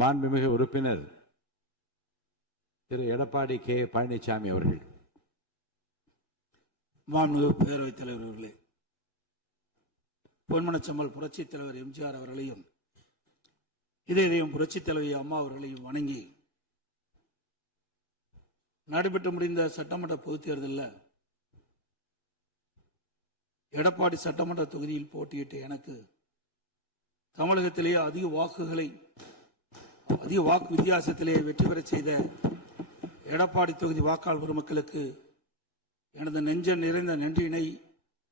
மாண்புமிகு உறுப்பினர் திரு எடப்பாடி கே பழனிசாமி அவர்கள். மாண்புமிகு பேரவைத் தலைவர் அவர்களே, பொன்மனச்செம்மல் புரட்சித் தலைவர் எம்ஜிஆர் அவர்களையும் இதயம் புரட்சித் தலைவி அம்மா அவர்களையும் வணங்கி நடைபெற்று முடிந்த சட்டமன்ற பொதுத் தேர்தலில் எடப்பாடி சட்டமன்ற தொகுதியில் போட்டியிட்ட எனக்கு தமிழகத்திலேயே அதிக வாக்கு வித்தியாசத்திலேயே வெற்றி பெற செய்த எடப்பாடி தொகுதி வாக்காளர் பெருமக்களுக்கு எனது நெஞ்ச நிறைந்த நன்றியினை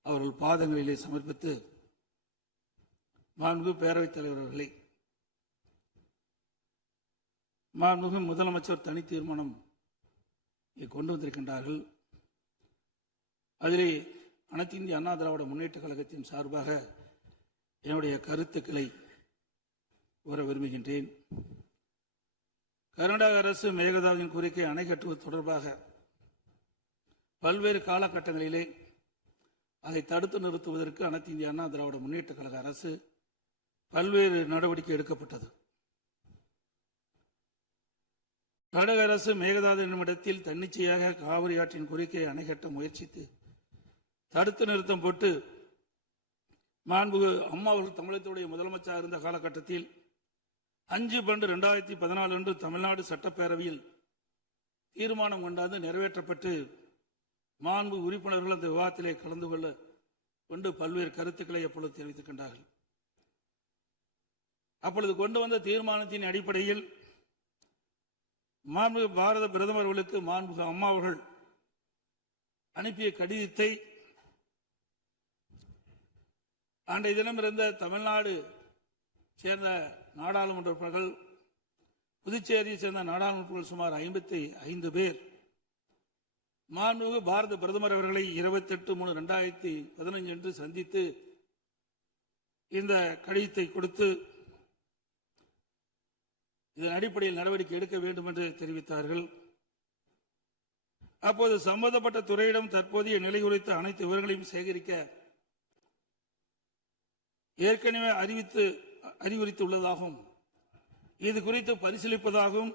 அவர்கள் பாதங்களிலே சமர்ப்பித்து, மாண்புமிகு பேரவைத் தலைவர் அவர்களே, மாண்புமிகு முதலமைச்சர் தனி தீர்மானம் கொண்டு வந்திருக்கின்றார்கள். அதிலே அனைத்து இந்திய அண்ணா திராவிட முன்னேற்ற கழகத்தின் சார்பாக என்னுடைய கருத்துக்களை கூற விரும்புகின்றேன். கர்நாடக அரசு மேகதாதுவின் கோரிக்கை அணை கட்டுவது தொடர்பாக பல்வேறு காலகட்டங்களிலே அதை தடுத்து நிறுத்துவதற்கு அனைத்து இந்திய அண்ணா திராவிட முன்னேற்ற கழக அரசு பல்வேறு நடவடிக்கை எடுக்கப்பட்டது. கர்நாடக அரசு மேகதாது என்னும் இடத்தில் தன்னிச்சையாக காவிரி ஆற்றின் கோரிக்கையை அணை கட்ட முயற்சித்து தடுத்து நிறுத்தம் போட்டு மாண்புமிகு அம்மா அவர்கள் தமிழகத்துடைய முதலமைச்சராக இருந்த காலகட்டத்தில் 5/12/2014 அன்று தமிழ்நாடு சட்டப்பேரவையில் தீர்மானம் கொண்டாந்து நிறைவேற்றப்பட்டு மாண்பு உறுப்பினர்கள் அந்த விவாதத்திலே கலந்து கொண்டு பல்வேறு கருத்துக்களை அப்பொழுது தெரிவித்துக்கின்றார்கள். அப்பொழுது கொண்டு வந்த தீர்மானத்தின் அடிப்படையில் மாண்புமிகு பாரத பிரதமர் அவர்களுக்கு மாண்புமிகு அம்மா அவர்கள் அனுப்பிய கடிதத்தை அன்றைய தினம் இருந்த தமிழ்நாடு சேர்ந்த நாடாளுமன்ற உறுப்பினர்கள், புதுச்சேரியை சேர்ந்த நாடாளுமன்ற உறுப்பினர்கள் சுமார் 55 பேர் மாண்புமிகு பாரத பிரதமர் அவர்களை 28/3/2015 அன்று சந்தித்து இந்த கடிதத்தை கொடுத்து இதன் அடிப்படையில் நடவடிக்கை எடுக்க வேண்டும் என்று தெரிவித்தார்கள். அப்போது சம்பந்தப்பட்ட துறையிடம் தற்போதைய நிலை குறித்த அனைத்து விவரங்களையும் சேகரிக்க ஏற்கனவே அறிவுறுத்தியுள்ளதாகவும் இது குறித்து பரிசீலிப்பதாகவும்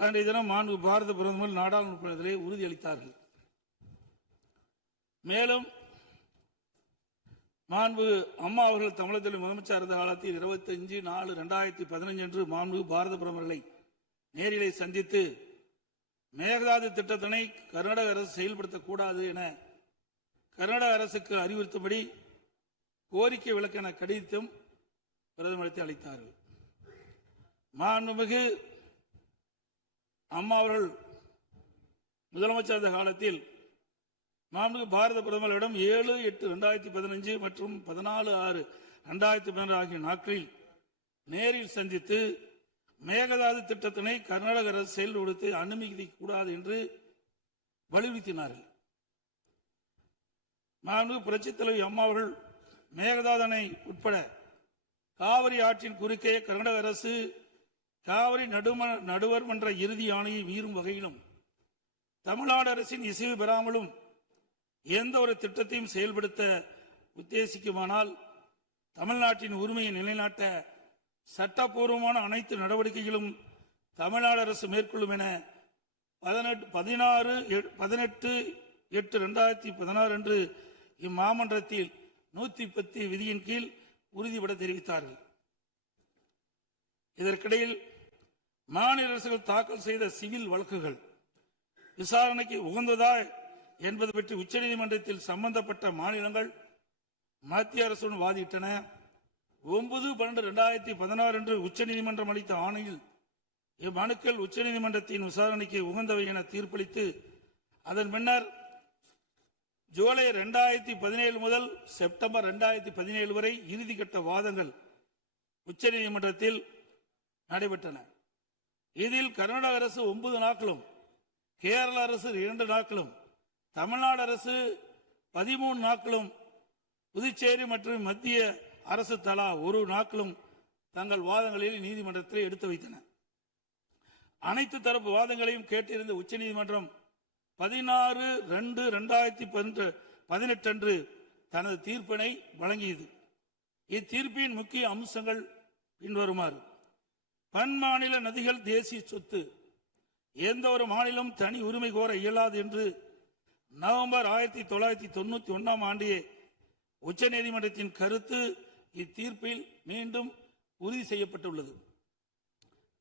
அன்றைய தினம் மாண்பு பாரத பிரதமர் நாடாளுமன்றத்திலே உறுதியளித்தார்கள். மேலும் மாண்பு அம்மா அவர்கள் தமிழகத்தில் முதலமைச்சர் இருந்த காலத்தில் 25/4/2015 அன்று மாண்பு பாரத பிரதமர்களை நேரிலே சந்தித்து மேகதாது திட்டத்தினை கர்நாடக அரசு செயல்படுத்தக்கூடாது என கர்நாடக அரசுக்கு அறிவுறுத்தும்படி கோரிக்கை விளக்கென கடிதம் பிரதமருக்கு அளித்தார்கள். மாண்புமிகு அம்மா அவர்கள் முதலமைச்சர் இருந்த காலத்தில் மாண்புமிகு பாரத பிரதமரிடம் 7/8/2015 மற்றும் 14/6/2016 ஆகிய நாட்களில் நேரில் சந்தித்து மேகதாது திட்டத்தினை கர்நாடக அரசு செயல்படுத்த அனுமதிக்க கூடாது என்று வலியுறுத்தினார்கள். மாண்புமிகு புரட்சித் தலைவி அம்மா அவர்கள் மேகதாது அணை உட்பட காவிரி ஆற்றின் குறுக்கே கர்நாடக அரசு காவிரி நடுவர் மன்ற இறுதி ஆணையை மீறும் வகையிலும் தமிழ்நாடு அரசின் இசைவு பெறாமலும் எந்த ஒரு திட்டத்தையும் செயல்படுத்த உத்தேசிக்குமானால் தமிழ்நாட்டின் உரிமையை நிலைநாட்ட சட்டப்பூர்வமான அனைத்து நடவடிக்கைகளும் தமிழ்நாடு அரசு மேற்கொள்ளும் என 18/8/2016 அன்று இம்மாமன்றத்தில் 110 விதியின் கீழ் உறுதிபட தெரிவித்தார்கள். இதற்கிடையில் மாநில அரசுகள் தாக்கல் செய்த சிவில் வழக்குகள் விசாரணைக்கு உகந்ததா என்பது பற்றி உச்சநீதிமன்றத்தில் சம்பந்தப்பட்ட மாநிலங்கள் மத்திய அரசுடன் வாதிட்டன. 9/12/2016 அன்று உச்சநீதிமன்றம் அளித்த ஆணையில் இம்மனுக்கள் உச்சநீதிமன்றத்தின் விசாரணைக்கு உகந்தவை என தீர்ப்பளித்து அதன் பின்னர் ஜூலை 2017 முதல் செப்டம்பர் 2017 வரை இறுதிக்கட்ட வாதங்கள் உச்சநீதிமன்றத்தில் நடைபெற்றன. இதில் கர்நாடக அரசு 9 நாட்களும், கேரள அரசு 2 நாட்களும், தமிழ்நாடு அரசு 13 நாட்களும், புதுச்சேரி மற்றும் மத்திய அரசு தலா 1 நாட்களும் தங்கள் வாதங்களில் நீதிமன்றத்தில் எடுத்து வைத்தன. அனைத்து தரப்பு வாதங்களையும் கேட்டிருந்த உச்சநீதிமன்றம் 16/2/2018 அன்று தனது தீர்ப்பினை வழங்கியது. இத்தீர்ப்பின் முக்கிய அம்சங்கள் பின்வருமாறு: பன்மாநில நதிகள் தேசிய சொத்து, எந்த ஒரு மாநிலம் தனி உரிமை கோர இயலாது என்று நவம்பர் 1991 ஆண்டிய உச்சநீதிமன்றத்தின் கருத்து இத்தீர்ப்பில் மீண்டும் உறுதி செய்யப்பட்டுள்ளது.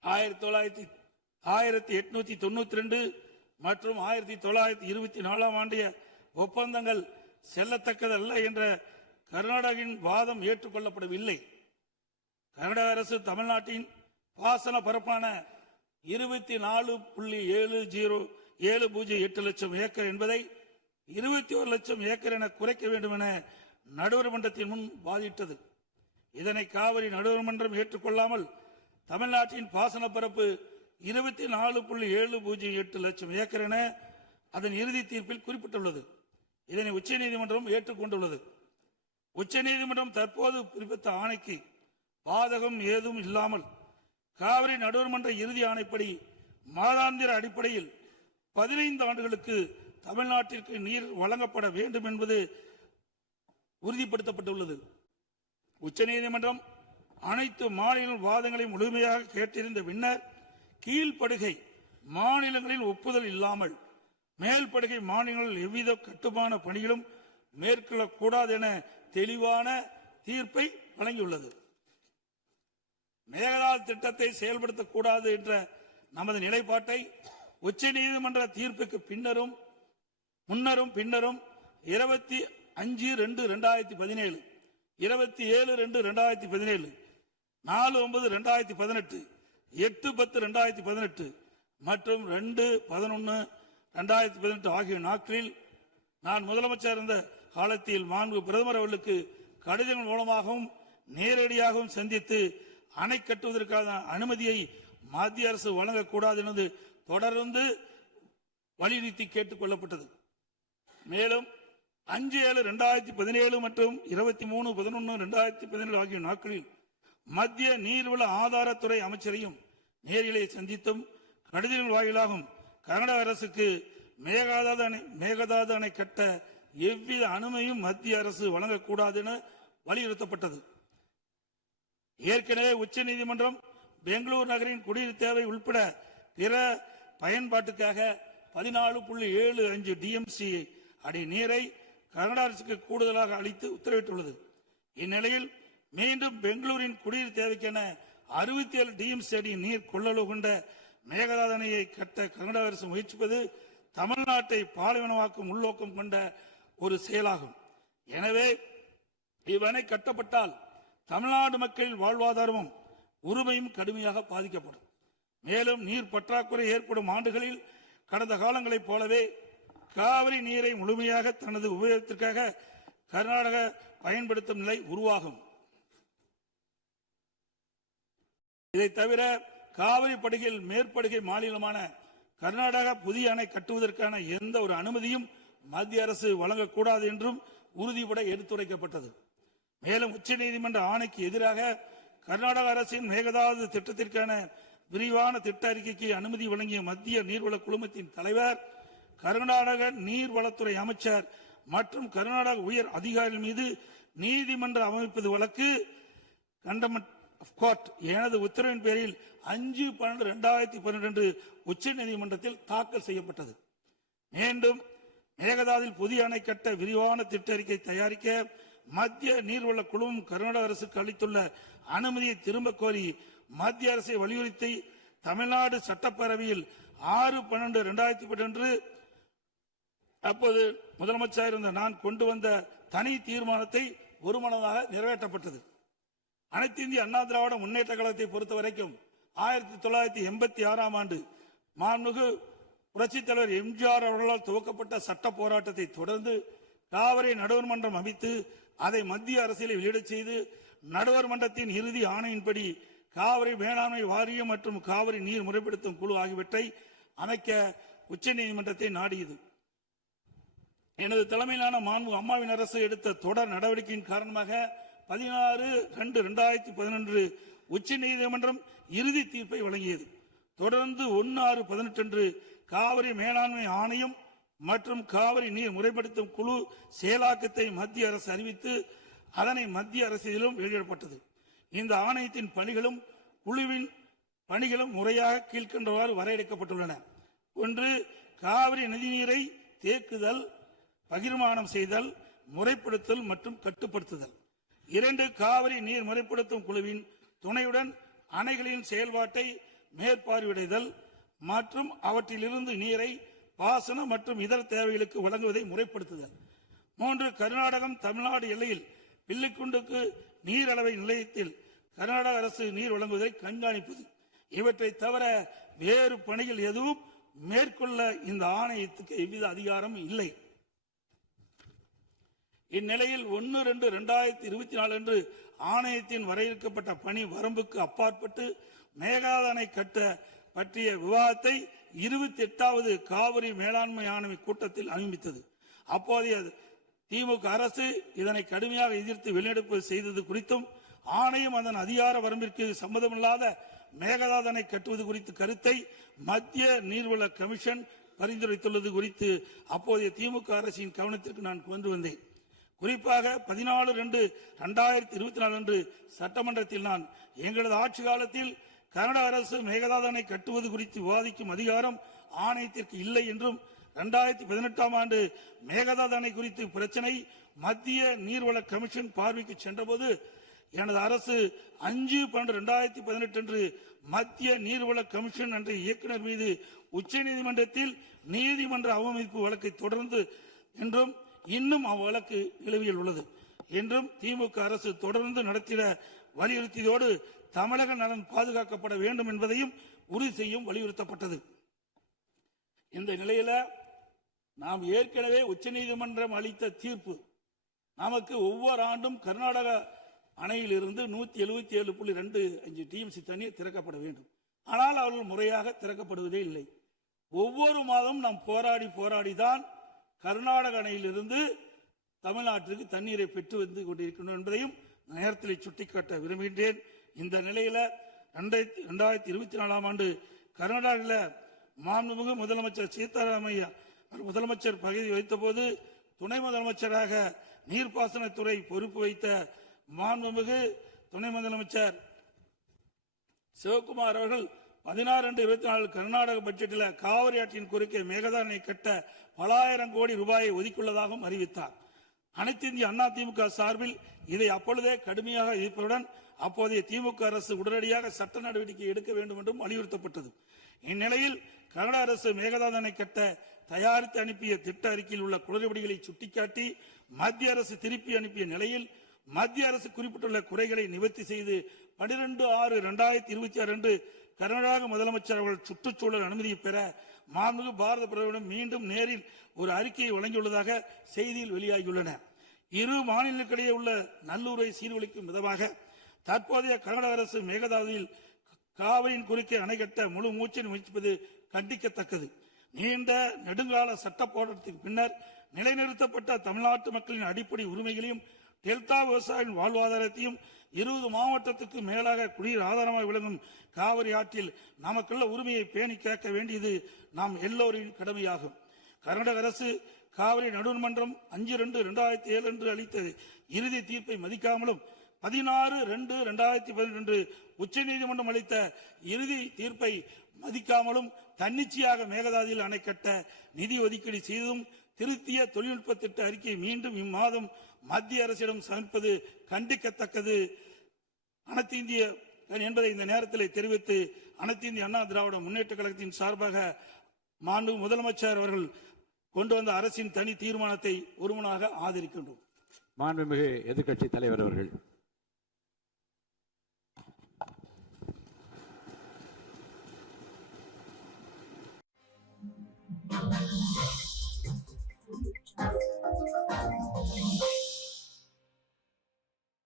1892 மற்றும் 1924 ஆண்டிய ஒப்பந்தங்கள் செல்லத்தக்கதல்ல என்ற கர்நாடகின் வாதம் ஏற்றுக்கொள்ளப்படவில்லை. கர்நாடக அரசு தமிழ்நாட்டின் பாசன பரப்பான 24.708 லட்சம் ஏக்கர் என்பதை 21 லட்சம் ஏக்கர் என குறைக்க வேண்டும் என நடுவர் மன்றத்தின் முன் வாதிட்டது. இதனை காவிரி நடுவர் மன்றம் ஏற்றுக்கொள்ளாமல் தமிழ்நாட்டின் பாசன பரப்பு 24.708 லட்சம் ஏக்கர் என அதன் இறுதி தீர்ப்பில் குறிப்பிட்டுள்ளது. இதனை உச்சநீதிமன்றம் ஏற்றுக்கொண்டுள்ளது. உச்சநீதிமன்றம் தற்போது பிறப்பித்த ஆணைக்கு பாதகம் ஏதும் இல்லாமல் காவிரி நடுவர் மன்ற இறுதி ஆணைப்படி மாதாந்திர அடிப்படையில் 15 ஆண்டுகளுக்கு தமிழ்நாட்டிற்கு நீர் வழங்கப்பட வேண்டும் என்பது உறுதிப்படுத்தப்பட்டுள்ளது. உச்சநீதிமன்றம் அனைத்து மாநில வாதங்களையும் முழுமையாக கேட்டிருந்த பின்னர் கீழ்ப்படுகை மாநிலங்களின் ஒப்புதல் இல்லாமல் மேல்படுகை மாநிலங்களில் எவ்வித கட்டுமான பணிகளும் மேற்கொள்ளக்கூடாது என தெளிவான தீர்ப்பை வழங்கியுள்ளது. மேகதாது திட்டத்தை செயல்படுத்தக்கூடாது என்ற நமது நிலைப்பாட்டை உச்சநீதிமன்ற தீர்ப்புக்கு முன்னரும் பின்னரும் 25/2/2017, 27/2/2017, 4/9/2018, 8/10/2018 மற்றும் 2/11/2018 ஆகிய நாட்களில் நான் முதலமைச்சர் இருந்த காலத்தில் மாண்பு பிரதமர் அவர்களுக்கு கடிதங்கள் மூலமாகவும் நேரடியாகவும் சந்தித்து அணை கட்டுவதற்கான அனுமதியை மத்திய அரசு வழங்கக்கூடாது என்று தொடர்ந்து வலியுறுத்தி கேட்டுக் கொள்ளப்பட்டது. மேலும் 5/7/2017 மற்றும் 23/11/2017 ஆகிய நாட்களில் மத்திய நீர்வள ஆதாரத்துறை அமைச்சரையும் நேரிலே சந்தித்தும் கடிதங்கள் வாயிலாகவும் கர்நாடக அரசுக்கு மேகதாது அணை கட்ட எவ்வித அனுமதியும் மத்திய அரசு வழங்கக்கூடாது என வலியுறுத்தப்பட்டது. ஏற்கனவே உச்சநீதிமன்றம் பெங்களூரு நகரின் குடிநீர் தேவை உட்பட பிற பயன்பாட்டுக்காக 14.75 டிஎம்சி அடி நீரை கர்நாடக அரசுக்கு கூடுதலாக அளித்து உத்தரவிட்டுள்ளது. இந்நிலையில் மீண்டும் பெங்களூரின் குடிநீர் தேவைக்கென 67 டிஎம்சி அடி நீர் கொள்ளளவு கொண்ட மேகதாது அணையை கட்ட கர்நாடக அரசு முயற்சிப்பது தமிழ்நாட்டை பாலைவனமாக்கும் உள்நோக்கம் கொண்ட ஒரு செயலாகும். எனவே இவ்வணை கட்டப்பட்டால் தமிழ்நாடு மக்களின் வாழ்வாதாரமும் உரிமையும் கடுமையாக பாதிக்கப்படும். மேலும் நீர் பற்றாக்குறை ஏற்படும் ஆண்டுகளில் கடந்த காலங்களைப் போலவே காவிரி நீரை முழுமையாக தனது உபயோகத்திற்காக கர்நாடக பயன்படுத்தும் நிலை உருவாகும். இதை தவிர காவிரி படுகையில் மேற்படுகை மாநிலமான கர்நாடகா புதிய அணை கட்டுவதற்கான எந்த ஒரு அனுமதியும் மத்திய அரசு வழங்கக்கூடாது என்றும் உறுதிபட எடுத்துரைக்கப்பட்டது. மேலும் உச்சநீதிமன்ற ஆணைக்கு எதிராக கர்நாடக அரசின் மேகதாது திட்டத்திற்கான விரிவான திட்ட அறிக்கைக்கு அனுமதி வழங்கிய மத்திய நீர்வள குழுமத்தின் தலைவர், கர்நாடக நீர்வளத்துறை அமைச்சர் மற்றும் கர்நாடக உயர் அதிகாரிகள் மீது நீதிமன்ற அமைப்பது வழக்கு கண்டெம்ட் ஆஃப் கோர்ட் எனது உத்தரவின் பேரில் 5/12/2012 உச்சநீதிமன்றத்தில் தாக்கல் செய்யப்பட்டது. மீண்டும் மேகதாதில் புதிய அணை கட்ட விரிவான திட்ட அறிக்கை தயாரிக்க மத்திய நீர்வள குழுமம் கர்நாடக அரசுக்கு அளித்துள்ள அனுமதியை திரும்ப கோரி மத்திய அரசை வலியுறுத்தி தமிழ்நாடு சட்டப்பேரவையில் 6/12/2012 அப்போது முதலமைச்சர் இருந்த நான் கொண்டு வந்த தனி தீர்மானத்தை ஒருமனதாக நிறைவேற்றப்பட்டது. அனைத்து இந்திய அண்ணா திராவிட முன்னேற்ற கழகத்தை பொறுத்தவரைக்கும் 1986 ஆண்டு மாண்புமிகு புரட்சித் தலைவர் எம்ஜிஆர் அவர்களால் துவக்கப்பட்ட சட்ட போராட்டத்தை தொடர்ந்து காவிரி நடுவர் மன்றம் அமைத்து அதை மத்திய அரசியலை வெளியிடச் செய்து நடுவர் மன்றத்தின் இறுதி ஆணையின்படி காவிரி மேலாண்மை வாரியம் மற்றும் காவிரி நீர் முறைப்படுத்தும் குழு ஆகியவற்றை அமைக்க உச்சநீதிமன்றத்தை நாடியது. எனது தலைமையிலான மாண்பு அம்மாவின் அரசு எடுத்த தொடர் நடவடிக்கையின் காரணமாக 16/2/2011 உச்சநீதிமன்றம் இறுதி தீர்ப்பை வழங்கியது. தொடர்ந்து 1/6/18 காவிரி மேலாண்மை ஆணையம் மற்றும் காவிரி நீர் முறைப்படுத்தும் குழு செயலாக்கத்தை மத்திய அரசு அறிவித்து அதனை மத்திய அரசியலும் வெளியிடப்பட்டது. இந்த ஆணையத்தின் பணிகளும் குழுவின் பணிகளும் முறையாக கீழ்கண்டவாறு வரையறுக்கப்பட்டுள்ளன. 1. காவிரி நதிநீரை தேக்குதல், பகிர்மானம் செய்தல், முறைப்படுத்தல் மற்றும் கட்டுப்படுத்துதல். 2. காவிரி நீர் முறைப்படுத்தும் குழுவின் துணையுடன் அணைகளின் செயல்பாட்டை மேற்பார்வையிடுதல் மற்றும் அவற்றிலிருந்து நீரை பாசன மற்றும் இதர தேவைகளுக்கு வழங்குவதை முறைப்படுத்துதல். 3. கர்நாடகம் தமிழ்நாடு எல்லையில் பில்லிக்குண்டுக்கு நீர் அளவை நிலையத்தில் கர்நாடக அரசு நீர் வழங்குவதை கண்காணிப்பது. இவற்றை தவிர வேறு பணிகள் எதுவும் மேற்கொள்ள இந்த ஆணையத்துக்கு எவ்வித அதிகாரம் இல்லை. இந்நிலையில் 1/2/2024 அன்று ஆணையத்தின் வரையறுக்கப்பட்ட பணி வரம்புக்கு அப்பாற்பட்டு மேகதாது அணை கட்ட பற்றிய விவாதத்தை 28வது காவிரி மேலாண்மை ஆணைய கூட்டத்தில் அனுமதித்தது. அப்போதைய திமுக அரசு இதனை கடுமையாக எதிர்த்து வெளிநடப்பு செய்தது குறித்தும் ஆணையம் அதன் அதிகார வரம்பிற்கு சம்மதமில்லாத மேகதாது அணை கட்டுவது குறித்த கருத்தை மத்திய நீர்வள கமிஷன் பரிந்துரைத்துள்ளது குறித்து அப்போதைய திமுக அரசின் கவனத்திற்கு நான் கொண்டு வந்தேன். குறிப்பாக 14/2/2024 அன்று சட்டமன்றத்தில் நான் எங்களது ஆட்சி காலத்தில் கர்நாடக அரசு மேகதாது அணை கட்டுவது குறித்து விவாதிக்கும் அதிகாரம் ஆணையத்திற்கு இல்லை என்றும் 2018ஆம் ஆண்டு மேகதாது அணை குறித்து பிரச்சனை மத்திய நீர்வள கமிஷன் பார்வைக்கு சென்றபோது எனது அரசு 5/12/2018 அன்று மத்திய நீர்வள கமிஷன் என்ற இயக்குநர் மீது உச்சநீதிமன்றத்தில் நீதிமன்ற அவமதிப்பு வழக்கை தொடர்ந்து என்றும் இன்னும் அவ்வழக்கு நிலுவையில் உள்ளது என்றும் திமுக அரசு தொடர்ந்து நடத்திட வலியுறுத்தியதோடு தமிழக நலன் பாதுகாக்கப்பட வேண்டும் என்பதையும் உறுதி செய்யும் வலியுறுத்தப்பட்டது. இந்த நிலையில நாம் ஏற்கனவே உச்சநீதிமன்றம் அளித்த தீர்ப்பு நமக்கு ஒவ்வொரு ஆண்டும் கர்நாடக அணையில் இருந்து 177.25 டிஎம்சி தண்ணீர் திறக்கப்பட வேண்டும். ஆனால் அவர்கள் முறையாக திறக்கப்படுவதே இல்லை. ஒவ்வொரு மாதம் நாம் போராடிதான் கர்நாடக அணையிலிருந்து தமிழ்நாட்டிற்கு தண்ணீரை பெற்று வந்து கொண்டிருக்கணும் என்பதையும் நேரத்தில் சுட்டிக்காட்ட விரும்புகின்றேன். இந்த நிலையில 2024ஆம் ஆண்டு கர்நாடகாவில் மாண்புமிகு முதலமைச்சர் சீதாராமையா முதலமைச்சர் பதவி வைத்த போது துணை முதலமைச்சராக நீர்ப்பாசனத்துறை பொறுப்பு வைத்த மாண்புமிகு துணை முதலமைச்சர் சிவகுமார் அவர்கள் 16/24 கர்நாடக பட்ஜெட்டில் காவிரி ஆற்றின் குறுக்கே மேகதாது அணை கட்ட பல ஆயிரம் கோடி ரூபாயை ஒதுக்கியுள்ளதாகவும் அறிவித்தார். அனைத்து இந்திய அண்ணா திமுக சார்பில் இதை அப்பொழுதே கடுமையாக எதிர்ப்பதுடன் அப்போதைய திமுக அரசு உடனடியாக சட்ட நடவடிக்கை எடுக்க வேண்டும் என்றும் வலியுறுத்தப்பட்டது. இந்நிலையில் கர்நாடக அரசு மேகதாது அணை கட்ட தயாரித்து அனுப்பிய திட்ட அறிக்கையில் உள்ள குளறுபடிகளை சுட்டிக்காட்டி மத்திய அரசு திருப்பி அனுப்பிய நிலையில் மத்திய அரசு குறிப்பிட்டுள்ள குறைகளை நிவர்த்தி செய்து 12/6/2026 அன்று கர்நாடக முதலமைச்சர் அவர்கள் சுற்றுச்சூழல் அனுமதியை பெற மாண்புமிகு பாரத பிரதமரிடம் மீண்டும் நேரில் ஒரு அறிக்கையை வழங்கியுள்ளதாக செய்தியில் வெளியாகியுள்ளன. இரு மாநிலங்களுக்கிடையே உள்ள நல்லுறவை சீர்குலைக்கும் விதமாக தற்போதைய கர்நாடக அரசு மேகதாதுவில் காவிரியின் குறுக்கே அணை கட்ட முழு மூச்சில் முயற்சிப்பது கண்டிக்கத்தக்கது. நீண்ட நெடுங்கால சட்ட போராட்டத்திற்கு பின்னர் நிலைநிறுத்தப்பட்ட தமிழ்நாட்டு மக்களின் அடிப்படை உரிமைகளையும் டெல்டா விவசாயிகளின் வாழ்வாதாரத்தையும் 20 மாவட்டத்துக்கு மேலாக குடிநீர் ஆதாரமாக விளங்கும் காவிரி ஆற்றில் நமக்குள்ள உரிமையை பேணி காக்க வேண்டியது நாம் எல்லோரின் கடமையாகும். கர்நாடக அரசு காவிரி நடுவர்மன்றம் 5/2/2007 அன்று அளித்த இறுதி தீர்ப்பை மதிக்காமலும் 16/2/2018 அன்று உச்சநீதிமன்றம் அளித்த இறுதி தீர்ப்பை மதிக்காமலும் தன்னிச்சையாக மேகதாதுவில் அணை கட்ட நிதி ஒதுக்கீடு செய்ததும் திருத்திய தொழில்நுட்ப திட்ட அறிக்கை மீண்டும் இம்மாதம் மத்திய அரசிடம் சமர்ப்பது கண்டிக்கத்தக்கது அனைத்து இந்திய என்பதை இந்த நேரத்தில் தெரிவித்து அனைத்து இந்திய அண்ணா திராவிட முன்னேற்ற கழகத்தின் சார்பாக மாண்பு முதலமைச்சர் அவர்கள் கொண்டு வந்த அரசின் தனி தீர்மானத்தை ஒருமனாக ஆதரிக்கின்றோம். மாண்புமிகு எதிர்க்கட்சி தலைவர் அவர்கள்.